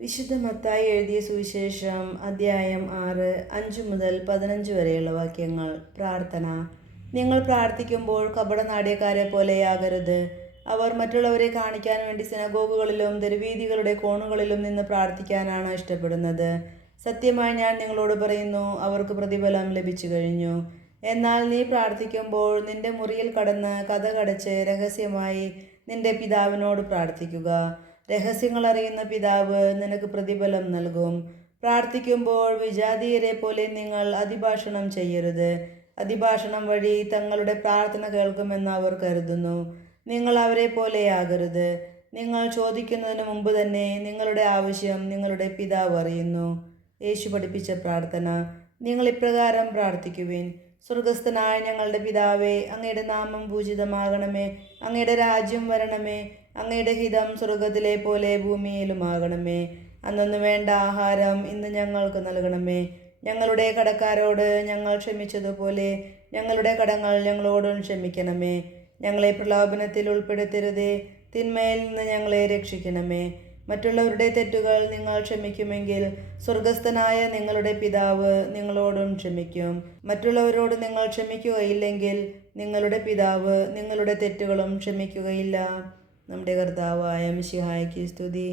വിശുദ്ധ മത്തായി എഴുതിയ സുവിശേഷം അദ്ധ്യായം 6 5 മുതൽ 15 വരെയുള്ള വാക്യങ്ങൾ. പ്രാർത്ഥന. നിങ്ങൾ പ്രാർത്ഥിക്കുമ്പോൾ കപടനാട്യക്കാരെ പോലെയാകരുത്. അവർ മറ്റുള്ളവരെ കാണിക്കാൻ വേണ്ടി സിനഗോഗുകളിലും തെരുവീഥികളുടെ കോണുകളിലും നിന്ന് പ്രാർത്ഥിക്കാനാണ് ഇഷ്ടപ്പെടുന്നത്. സത്യമായി ഞാൻ നിങ്ങളോട് പറയുന്നു, അവർക്ക് പ്രതിഫലം ലഭിച്ചു കഴിഞ്ഞു. എന്നാൽ നീ പ്രാർത്ഥിക്കുമ്പോൾ നിന്റെ മുറിയിൽ കടന്ന് കതകടച്ച് രഹസ്യമായി നിന്റെ പിതാവിനോട് പ്രാർത്ഥിക്കുക. രഹസ്യങ്ങൾ അറിയുന്ന പിതാവ് നിനക്ക് പ്രതിഫലം നൽകും. പ്രാർത്ഥിക്കുമ്പോൾ വിജാതീയരെ പോലെ നിങ്ങൾ അതിഭാഷണം ചെയ്യരുത്. അതിഭാഷണം വഴി തങ്ങളുടെ പ്രാർത്ഥന കേൾക്കുമെന്ന് അവർ കരുതുന്നു. നിങ്ങൾ അവരെ പോലെയാകരുത്. നിങ്ങൾ ചോദിക്കുന്നതിന് മുമ്പ് തന്നെ നിങ്ങളുടെ ആവശ്യം നിങ്ങളുടെ പിതാവ് അറിയുന്നു. യേശു പഠിപ്പിച്ച പ്രാർത്ഥന. നിങ്ങൾ ഇപ്രകാരം പ്രാർത്ഥിക്കുവിൻ. സ്വർഗസ്ഥനായ ഞങ്ങളുടെ പിതാവേ, അങ്ങയുടെ നാമം പൂജിതമാകണമേ. അങ്ങയുടെ രാജ്യം വരണമേ. അങ്ങയുടെ ഹിതം സ്വർഗത്തിലെ പോലെ ഭൂമിയിലുമാകണമേ. അന്നൊന്നു വേണ്ട ആഹാരം ഇന്ന് ഞങ്ങൾക്ക് നൽകണമേ. ഞങ്ങളുടെ കടക്കാരോട് ഞങ്ങൾ ക്ഷമിച്ചതുപോലെ ഞങ്ങളുടെ കടങ്ങൾ ഞങ്ങളോടും ക്ഷമിക്കണമേ. ഞങ്ങളെ പ്രലോഭനത്തിൽ ഉൾപ്പെടുത്തരുതേ, തിന്മയിൽ നിന്ന് ഞങ്ങളെ രക്ഷിക്കണമേ. മറ്റുള്ളവരുടെ തെറ്റുകൾ നിങ്ങൾ ക്ഷമിക്കുമെങ്കിൽ സ്വർഗസ്ഥനായ നിങ്ങളുടെ പിതാവ് നിങ്ങളോടും ക്ഷമിക്കും. മറ്റുള്ളവരോട് നിങ്ങൾ ക്ഷമിക്കുകയില്ലെങ്കിൽ നിങ്ങളുടെ പിതാവ് നിങ്ങളുടെ തെറ്റുകളും ക്ഷമിക്കുകയില്ല. നമ്മുടെ കർത്താവായ മിശിഹായ്ക്ക് സ്തുതി.